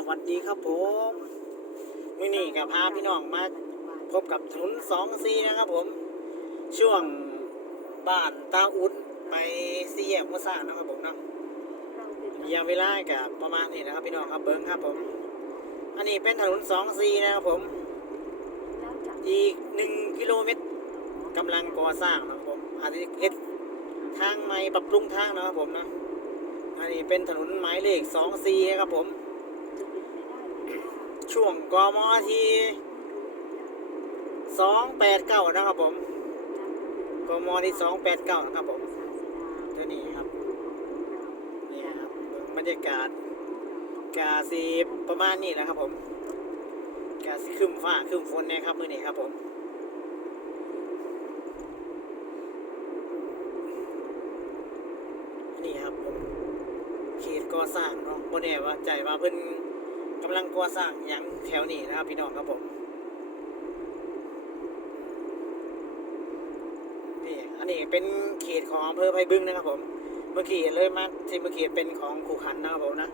สวัสดีครับผมมื่อนี้กับพาพี่น้องมาพบกับถนนสองซีนะครับผม ช่วงบ้านตาอุดไปซีแยกมัวซ่านะครับผมเนาะระยะเวลากับประมาณนี้นะครับ พี่น้องครับเบิ้งครับผม อันนี้เป็นถนนสองซีนะครับผม อีกหนึ่งกิโลเมตรกำลังก่อสร้างนะครับผมอาจจะเฮ็ดทางใหม่ปรับปรุงทางนะครับผมนะอันนี้เป็นถนนหมายเลขสองซีนะครับผม ช่วงกมที่สองแปดเก้านะครับผมกมที่สองแปดเก้านะครับผมตัวนี้ครับนี่ครับบรรยากาศกาสีประมาณนี้แหละครับผมกาสีครึมฟ้าครึมฝนเนี่ยครับมือนี้ครับผมนี่ครับผมเขตก่อสร้างเนาะโมเน่ว่าใจว่าเพิ่นำลังก่อสร้างหยังแถวนี้นะครับ พี่น้องครับผมนี่อันนี้เป็นเขตของอำเภอไผ่บึ้งนะครับผม เมื่อกี้เลยมาที่เมื่อกี้เป็นของขู่ขันนะครับผมนะ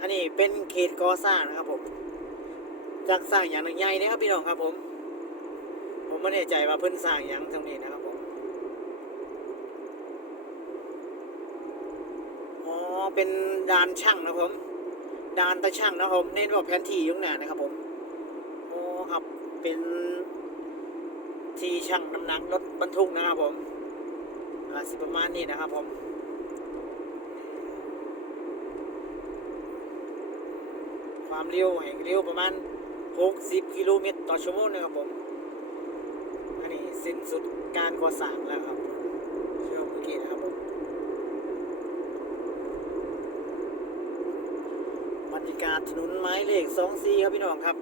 อันนี้เป็นเขตก่อสร้างนะครับผมจากสร้างอย่างหนึ่งใหญ่นะครับพี่น้องครับผม ผมไม่แน่ใจว่าเพิ่นสร้างหยังตรงนี้นะครับผม อ๋อ เป็นดานช่างนะครับผมดานตาช่างนะครับผมเน้นว่าแผนที่ยุ่งหน้านะครับผมโอ้ครับเป็นที่ช่างน้ำหนักรถบรรทุกนะครับผมอ่าสิประมาณนี้นะครับผมความเร็วแห่งเร็วประมาณ 60 กิโลเมตรต่อชั่วโมงนะครับผม อันนี้สิ้นสุดการก่อสร้างแล้วครับช่วเมื่อกี้นะครับผม บรรยากาศถนนไม้เลขสองซีครับพี่น้องครับ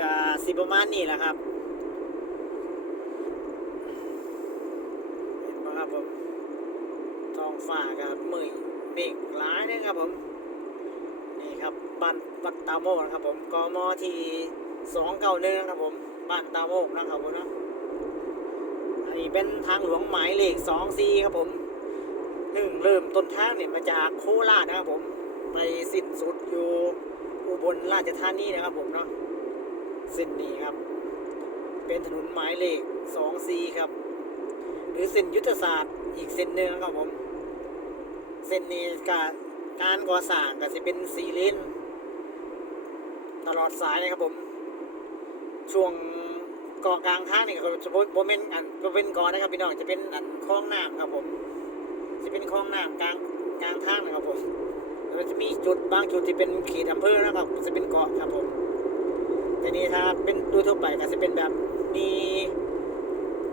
กาสิประมาณนี้แหละครับ เห็นไหมครับผมท้องฟ้ากับมือเมฆหลายนะครับผม นี่ครับบ้านวัดตาโมกนะครับผมกมที่สองเก้าหนึ่งนะครับผมบ้านตาโมกนะครับผมนะอันนี้เป็นทางหลวงหมายเลขสองซีครับผมซึ่งเริ่มต้นทางเนี่ยมาจากโคราชนะครับผม ไปสิ้นสุดอยู่อุบลราชธานีนะครับผมเนาะเส้นนี้ครับ เป็นถนนหมายเลขสองซีครับ หรือเส้นยุทธศาสตร์อีกเส้นหนึ่งนะครับผม เส้นนี้การการก่อสร้างก็จะเป็นสีเลนตลอดสายนะครับผม ช่วงเกาะกลางทางนี่ก็จะโบเป็นอันเป็นเกาะนะครับพี่น้องจะเป็นอันคลองน้ำครับผม จะเป็นคลองน้ำกลางกลางทางนะครับผม แล้วจะมีจุดบางจุดที่เป็นเขตอำเภอนะครับจะเป็นเกาะครับผมแต่นี้ถ้าเป็นโดยทั่วไปก็จะเป็นแบบมี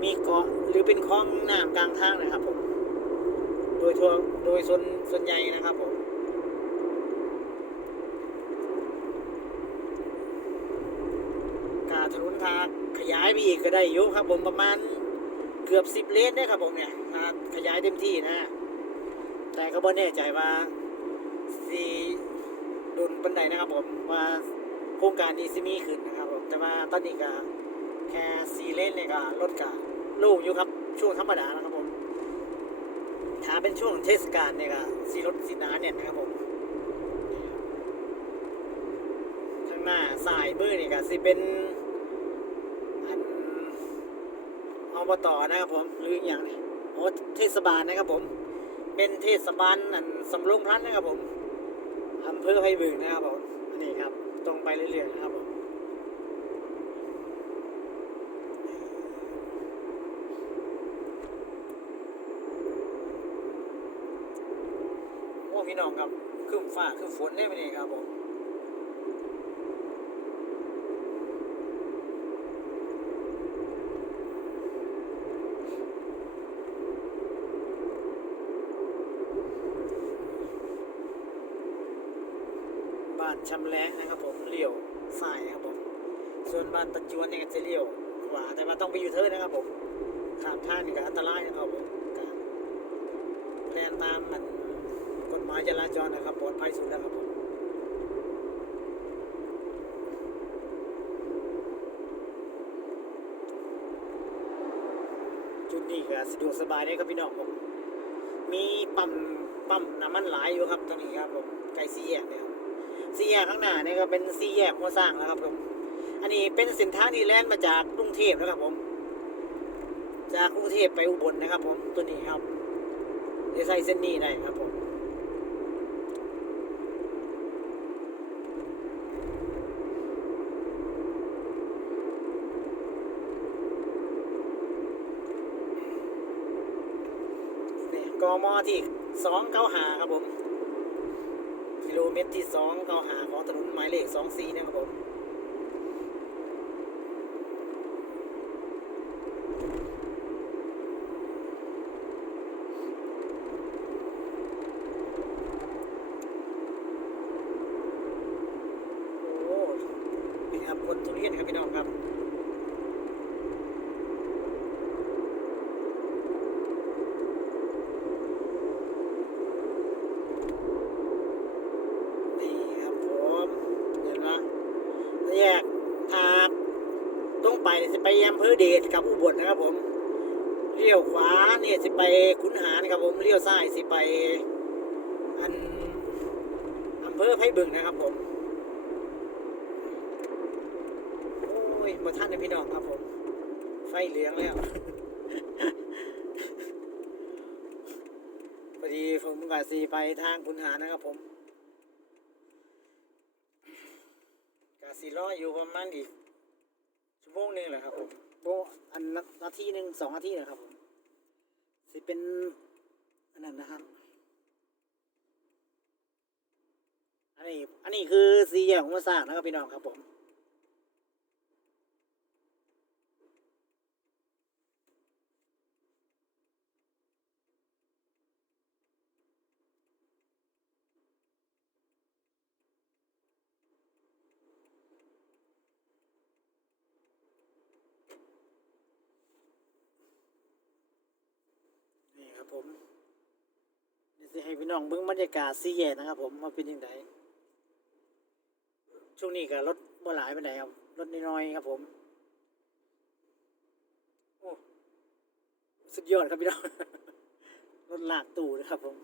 มีเกาะหรือเป็นคลองน้ำกลางทางนะครับผม โดยทั่วโดยส่วนส่วนใหญ่นะครับผมการถนนทางขยายไปอีกก็ได้อยู่ครับผมประมาณเกือบสิบเลนได้ครับผมเนี่ยขยายเต็มที่นะ แต่ก็บ่แน่ใจว่า สีดุลบันไดนะครับผมว่าโครงการนี้สิมีขึ้นนะครับผมแต่ว่าตอนนี้ก็แค่สีเลนเลยก็รถก็โล่งอยู่ครับช่วงธรรมดานะครับผมถ้าเป็นช่วงเทศกาลเนี่ยก็สีรถสีหนาเนี่ยนะครับผมข้างหน้าสายมือนี่ก็สิเป็นอันอบตนะครับผมหรืออย่างนี้โอ้เทศบาลนะครับผม เป็นเทศบาลอันสำโรงพลันนะครับผม เพื่อให้บึงนะครับผมนี่ครับ ตรงไปเรื่อยๆนะครับผมพี่น้องครับขึ้นฟ้าขึ้นฝนได้ไหมนี่ครับผมบ้านชำ แรงนะครับผมเลี้ยวซ้ายนะครับผม ส่วนบ้านตะจวนเนี่ยก็จะเลี้ยวขวาแต่ว่าต้องไปอยู่เทิร์นนะครับผมขามทานี่ก็อันตรายนะครับผมก็แลนตามมันกฎหมายจราจรนะครับปลอดภัยสุดแล้วครับผมจุดนี้ก็สะดวกสบายเลยครับพี่น้องผมมีปั๊มปั๊มน้ำมันหลายอยู่ครับตรงนี้ครับผมใกล้สี่แยกเลยครับ สี่แยกข้างหน้านี่ก็เป็นสี่แยกหัวสร้างแล้วครับผมอันนี้เป็นเส้นทางที่แล่นมาจากกรุงเทพนะครับผม จากกรุงเทพไปอุบลนะครับ ผมตัวนี้ครับจะใส่เส้นนี้ได้ครับผมนี่กมที่สองเก้าหาครับผม โลเมตรที่สองเข้าหาของถนนหมายเลขสองสี่นะครับผม โอ้นี่ครับคนทุเรียนครับพี่น้องครับ นี่ครับผมเห็นไหมแยกทางตรงไปเนี่ยจะไปอำเภอเดชกับอุบลนะครับผมเลี้ยวขวาเนี่ยจะไปขุนหารครับผมเลี้ยวซ้ายสิไปอันอำเภอไผ่บึงนะครับผมโอ้ยมาท่านนะพี่น้องครับผม ไฟเหลืองแล้วพอดีผมกับสีไปทางคุณหารนะครับผมกาสีรออยู่ประมาณอีกชั่วโมงหนึ่งแหละครับผม โบอันนาทีหนึ่งสองนาทีนะครับผมสิเป็นอันนั้นนะครับ อันนี้อันนี้คือสีแยกของมาสร้างนะครับพี่น้องครับผม ผมนี่สิให้พี่น้องเบิ่งบรรยากาศซีแยกนะครับ ผมว่าเป็นยังไงช่วงนี้ก็รถบ่หลายไปไหนครับรถน้อยๆครับผมโอ้สุดยอดครับพี่น้องรถลากตู่นะครับผม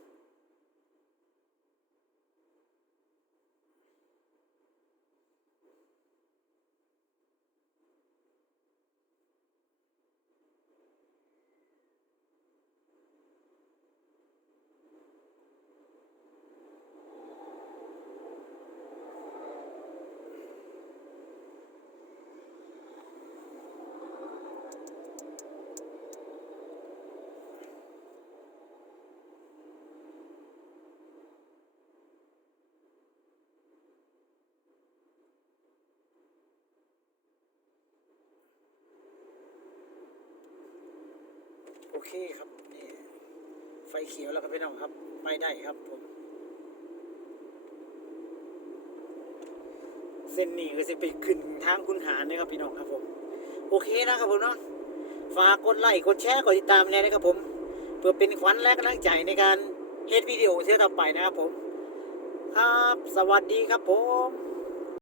เคครับนี่ไฟเขียวแล้วครับพี่น้องครับไปได้ครับผมเส้นนี้ก็จะไปขึ้นทางคุณหารนะครับพี่น้องครับผมโอเคนะครับผมเนาะฝากกดไลค์กดแชร์กดติดตามเลยนะครับผมเพื่อเป็นขวัญและกำลังใจในการเฮ็ดวิดีโอเที่ยวต่อไปนะครับผม ครับ สวัสดีครับผม